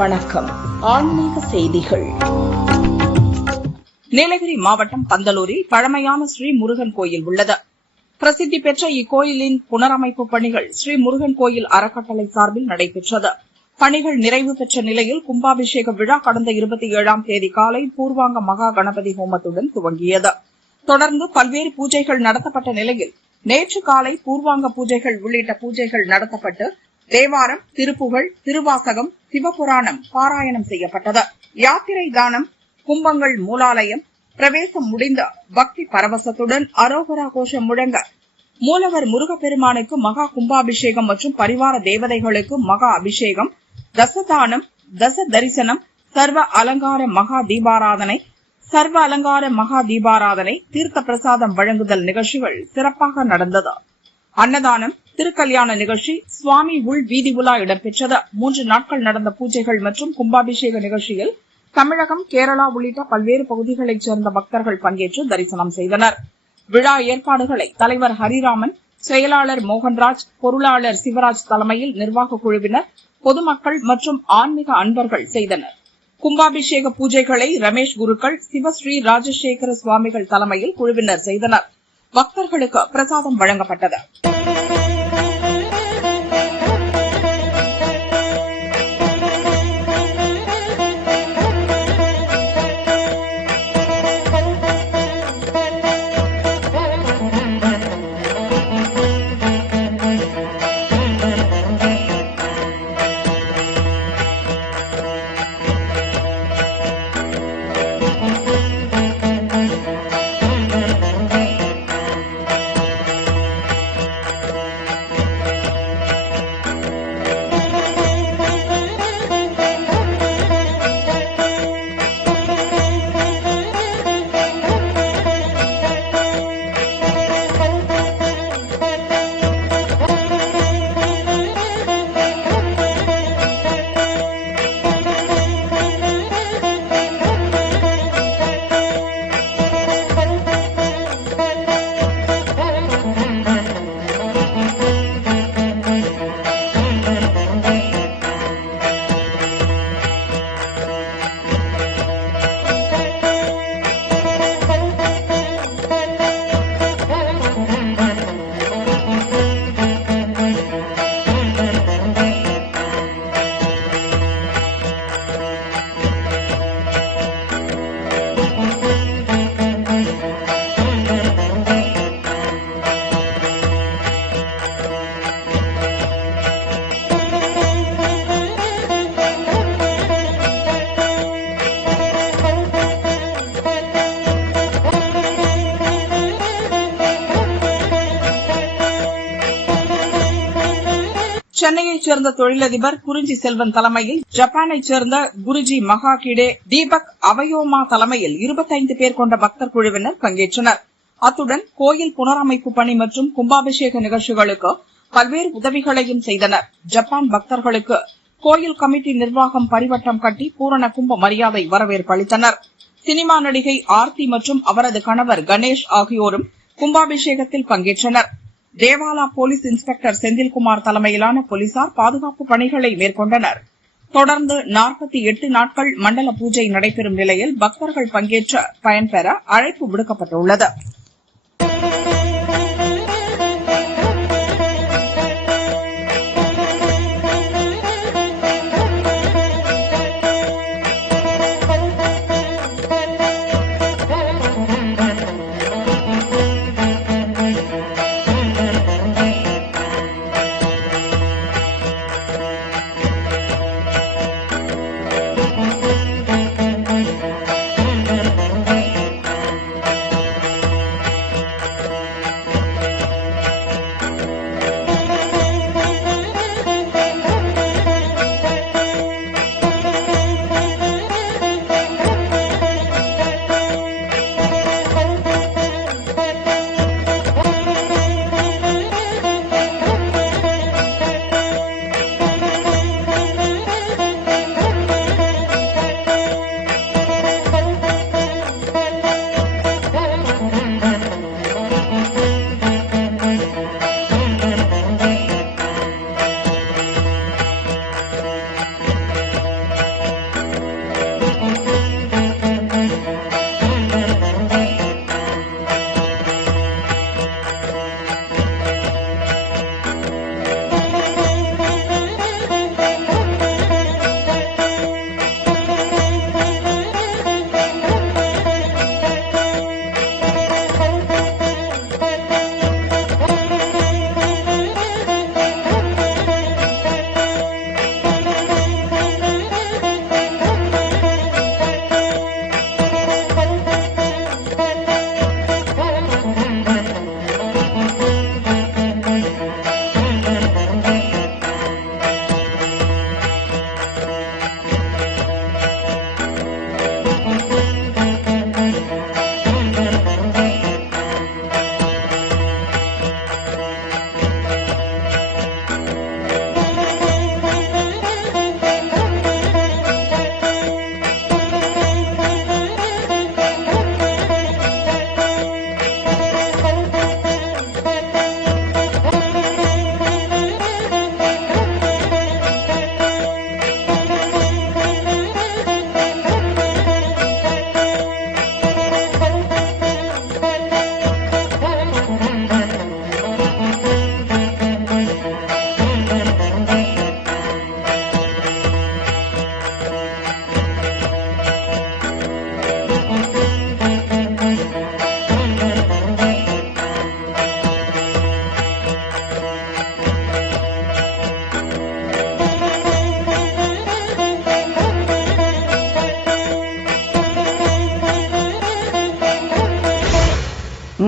வணக்கம். ஆன்மீக செய்திகள். நீலகிரி மாவட்டம் பந்தலூரில் பழமையான ஸ்ரீ முருகன் கோயில் உள்ளது. பிரசித்தி பெற்ற இக்கோயிலின் புனரமைப்பு பணிகள் ஸ்ரீ முருகன் கோயில் அறக்கட்டளை சார்பில் நடைபெற்றது. பணிகள் நிறைவு பெற்ற நிலையில் கும்பாபிஷேக விழா கடந்த 27ஆம் தேதி காலை பூர்வாங்க மகா கணபதி ஹோமத்துடன் துவங்கியது. தொடர்ந்து பல்வேறு பூஜைகள் நடத்தப்பட்ட நிலையில் நேற்று காலை பூர்வாங்க பூஜைகள் உள்ளிட்ட பூஜைகள் நடத்தப்பட்டு தேவாரம், திருப்புகழ், திருவாசகம், சிவபுராணம் பாராயணம் செய்யப்பட்டது. யாத்திரை தானம், கும்பங்கள் மூலாலயம் பிரவேசம் முடிந்த பக்தி பரவசத்துடன் அரோகரா கோஷம் முழங்க மூலவர் முருகப்பெருமானுக்கு மகா கும்பாபிஷேகம் மற்றும் பரிவார தேவதைகளுக்கு மகா அபிஷேகம், தசதானம், தச தரிசனம், சர்வ அலங்கார மகா தீபாராதனை, சர்வ அலங்கார மகா தீபாராதனை, தீர்த்த பிரசாதம் வழங்குதல் நிகழ்ச்சிகள் சிறப்பாக நடந்தது. அன்னதானம், திருக்கல்யாண நிகழ்ச்சி, சுவாமி உள் வீதி உலா இடம்பெற்றது. 3 நாட்கள் நடந்த பூஜைகள் மற்றும் கும்பாபிஷேக நிகழ்ச்சியில் தமிழகம், கேரளா உள்ளிட்ட பல்வேறு பகுதிகளைச் சேர்ந்த பக்தர்கள் பங்கேற்று தரிசனம் செய்தனர். விழா ஏற்பாடுகளை தலைவர் ஹரிராமன், செயலாளர் மோகன்ராஜ், பொருளாளர் சிவராஜ் தலைமையில் நிர்வாக குழுவினர், பொதுமக்கள் மற்றும் ஆன்மீக அன்பர்கள் செய்தனர். கும்பாபிஷேக பூஜைகளை ரமேஷ் குருக்கள், சிவஸ்ரீ ராஜசேகர சுவாமிகள் தலைமையில் குழுவினர் செய்தனர். பக்தர்களுக்கு பிரசாதம் வழங்கப்பட்டது. சென்னையைச் சேர்ந்த தொழிலதிபர் குறிஞ்சி செல்வன் தலைமையில் ஜப்பானைச் சேர்ந்த குருஜி மகா கிடே தீபக் அவயோமா தலைமையில் 25 பேர் கொண்ட பக்தர் குழுவினர் பங்கேற்றனர். அத்துடன் கோயில் புனரமைப்பு பணி மற்றும் கும்பாபிஷேக நிகழ்ச்சிகளுக்கு பல்வேறு உதவிகளையும் செய்தனர். ஜப்பான் பக்தர்களுக்கு கோயில் கமிட்டி நிர்வாகம் பரிவட்டம் கட்டி பூரண கும்ப மரியாதை வரவேற்பு அளித்தனர். சினிமா நடிகை ஆர்த்தி மற்றும் அவரது கணவர் கணேஷ் ஆகியோரும் கும்பாபிஷேகத்தில் பங்கேற்றனர். தேவாலா போலீஸ் இன்ஸ்பெக்டர் செந்தில்குமார் தலைமையிலான போலீசார் பாதுகாப்பு பணிகளை மேற்கொண்டனர். தொடர்ந்து 48 நாட்கள் மண்டல பூஜை நடைபெறும் நிலையில் பக்தர்கள் பங்கேற்று பயன்பெற அழைப்பு விடுக்கப்பட்டுள்ளது.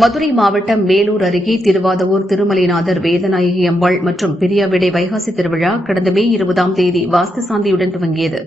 மதுரை மாவட்டம் மேலூர் அருகே திருவாதவூர் திருமலைநாதர் வேதநாயகி அம்பாள் மற்றும் பிரியாவிடை வைகாசி திருவிழா கடந்த மே 20ஆம் தேதி வாஸ்து சாந்தியுடன் துவங்கியது.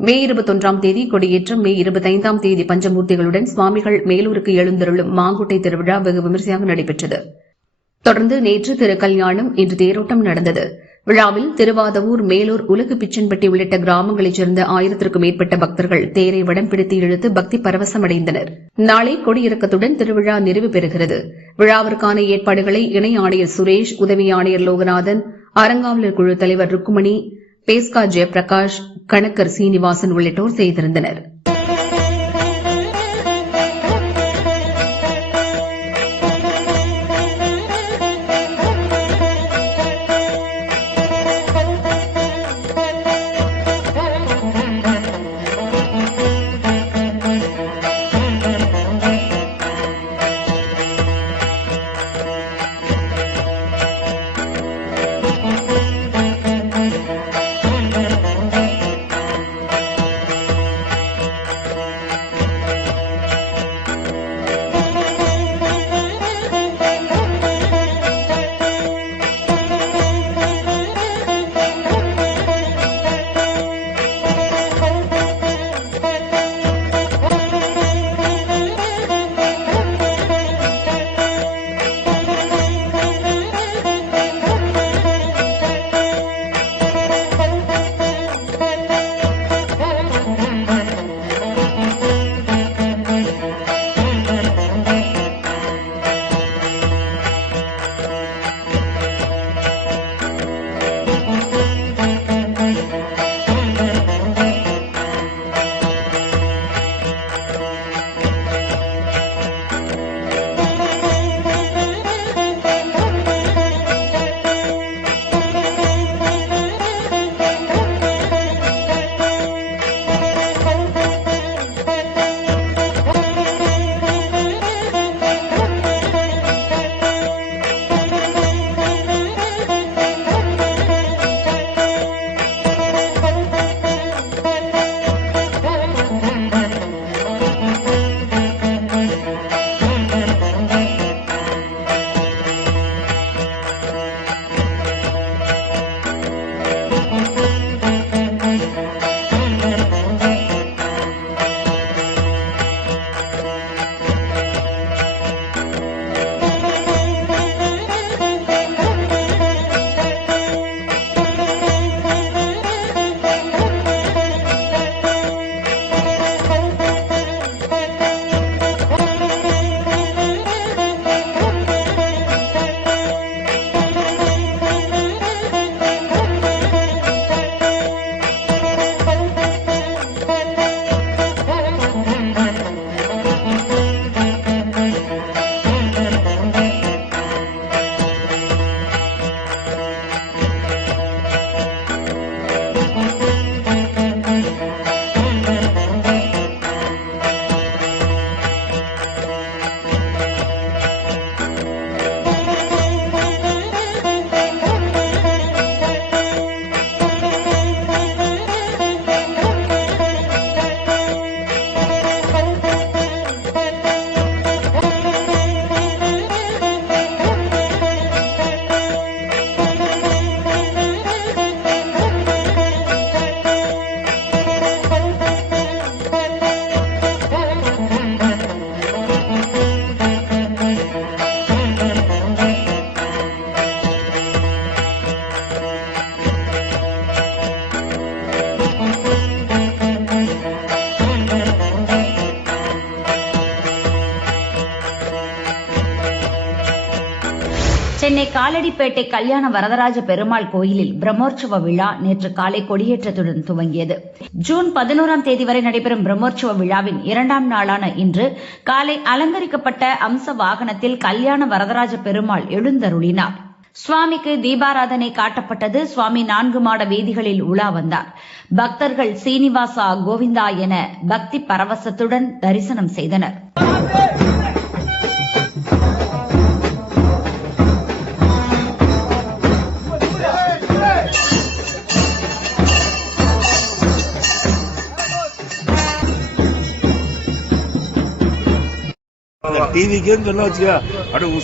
மே 21ஆம் தேதி கொடியேற்றம், மே 25ஆம் தேதி பஞ்சமூர்த்திகளுடன் சுவாமிகள் மேலூருக்கு எழுந்தருளும் மாங்குட்டை திருவிழா வெகு விமரிசையாக நடைபெற்றது. தொடர்ந்து நேற்று திருக்கல்யாணம், இன்று தேரோட்டம் நடந்தது. விழாவில் திருவாதவூர், மேலூர், உலகு பிச்சன்பட்டி உள்ளிட்ட கிராமங்களைச் சேர்ந்த 1000க்கும் மேற்பட்ட பக்தர்கள் தேரை வடம் பிடித்து இழுத்து பக்தி பரவசமடைந்தனர். நாளை கொடியிறக்கத்துடன் திருவிழா நிறைவு பெறுகிறது. விழாவிற்கான ஏற்பாடுகளை இணை ஆணையர் சுரேஷ், உதவி ஆணையர் லோகநாதன், அறங்காவலர் குழு தலைவர் ருக்குமணி, பேஸ்கா ஜெயபிரகாஷ், கணக்கர் சீனிவாசன் உள்ளிட்டோர் செய்திருந்தனர். சென்னை காலடிப்பேட்டை கல்யாண வரதராஜ பெருமாள் கோயிலில் பிரம்மோற்சவ விழா நேற்று காலை கொடியேற்றத்துடன் துவங்கியது. ஜூன் 11ஆம் தேதி வரை நடைபெறும் பிரம்மோற்சவ விழாவின் 2ஆம் நாளான இன்று காலை அலங்கரிக்கப்பட்ட அம்ச வாகனத்தில் கல்யாண வரதராஜ பெருமாள் எழுந்தருளினார். சுவாமிக்கு தீபாராதனை காட்டப்பட்டது. சுவாமி 4 மாட வீதிகளில் உலா வந்தார். பக்தர்கள் சீனிவாசா கோவிந்தா என பக்தி பரவசத்துடன் தரிசனம் செய்தனர். டிவிக்கேன்னு சொல்ல வச்சுக்க அப்படியே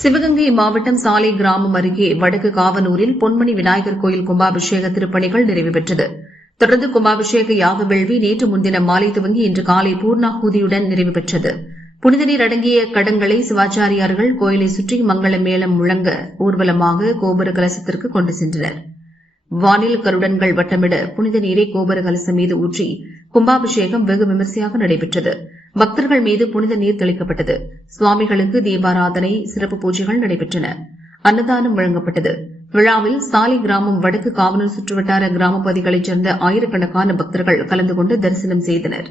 சிவகங்கை மாவட்டம் சாலை கிராமம் அருகே வடக்கு காவனூரில் பொன்மணி விநாயகர் கோயில் கும்பாபிஷேக திருப்பணிகள் நிறைவு பெற்றது. தொடர்ந்து கும்பாபிஷேக யாக வேள்வி நேற்று முன்தினம் மாலை துவங்கி இன்று காலை பூர்ணாகுதியுடன் நிறைவு பெற்றது. புனித நீர் அடங்கிய கடங்களை சிவாச்சாரியார்கள் கோயிலை சுற்றி மங்கள மேளம் முழங்க ஊர்வலமாக கோபுர கலசத்திற்கு கொண்டு சென்றனர். வானில் கருடன்கள் வட்டமிட புனித நீரை கோபுர கலசம் மீது ஊற்றி கும்பாபிஷேகம் வெகு விமரிசையாக நடைபெற்றது. பக்தர்கள் மீது புனித நீர் தெளிக்கப்பட்டது. சுவாமிகளுக்கு தீபாராதனை, சிறப்பு பூஜைகள் நடைபெற்றன. அன்னதானம் வழங்கப்பட்டது. விழாவில் சாலை கிராமம், வடக்கு காவனூர் சுற்றுவட்டார கிராம பகுதிகளைச் சேர்ந்த ஆயிரக்கணக்கான பக்தர்கள் கலந்து கொண்டு தரிசனம் செய்தனர்.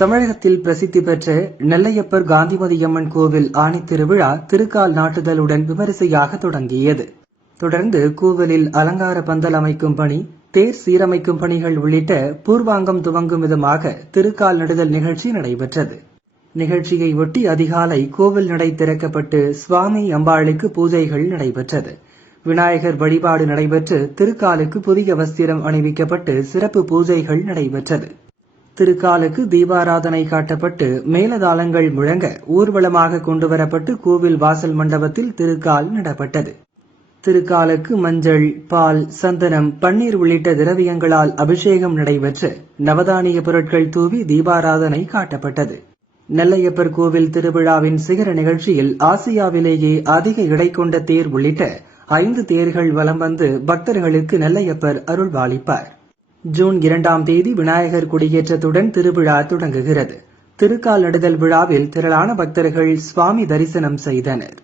தமிழகத்தில் பிரசித்தி பெற்ற நெல்லையப்பர் காந்திமதியம்மன் கோவில் ஆணி திருவிழா திருக்கால் நாட்டுதலுடன் விமரிசையாக தொடங்கியது. தொடர்ந்து கோவிலில் அலங்கார பந்தல் அமைக்கும் பணி, தேர் சீரமைக்கும் பணிகள் உள்ளிட்ட பூர்வாங்கம் துவங்கும் விதமாக திருக்கால் நடுதல் நிகழ்ச்சி நடைபெற்றது. நிகழ்ச்சியை ஒட்டி அதிகாலை கோவில் நடை திறக்கப்பட்டு சுவாமி அம்பாளுக்கு பூஜைகள் நடைபெற்றது. விநாயகர் வழிபாடு நடைபெற்று திருக்காலுக்கு புதிய வஸ்திரம் அணிவிக்கப்பட்டு சிறப்பு பூஜைகள் நடைபெற்றது. திருக்காலுக்கு தீபாராதனை காட்டப்பட்டு மேலதாளங்கள் முழங்க ஊர்வலமாக கொண்டுவரப்பட்டு கோவில் வாசல் மண்டபத்தில் திருக்கால் நடப்பட்டது. திருக்காலுக்கு மஞ்சள், பால், சந்தனம், பன்னீர் உள்ளிட்ட திரவியங்களால் அபிஷேகம் நடைபெற்று நவதானிய பொருட்கள் தூவி தீபாராதனை காட்டப்பட்டது. நெல்லையப்பர் கோவில் திருவிழாவின் சிகர நிகழ்ச்சியில் ஆசியாவிலேயே அதிக எடை கொண்ட தேர் உள்ளிட்ட 5 தேர்கள் வலம் வந்து பக்தர்களுக்கு நெல்லையப்பர் அருள்பாலிப்பார். ஜூன் 2ஆம் தேதி விநாயகர் கொடியேற்றத்துடன் திருவிழா தொடங்குகிறது. திருக்கால் நடுதல் விழாவில் திரளான பக்தர்கள் சுவாமி தரிசனம் செய்தனர்.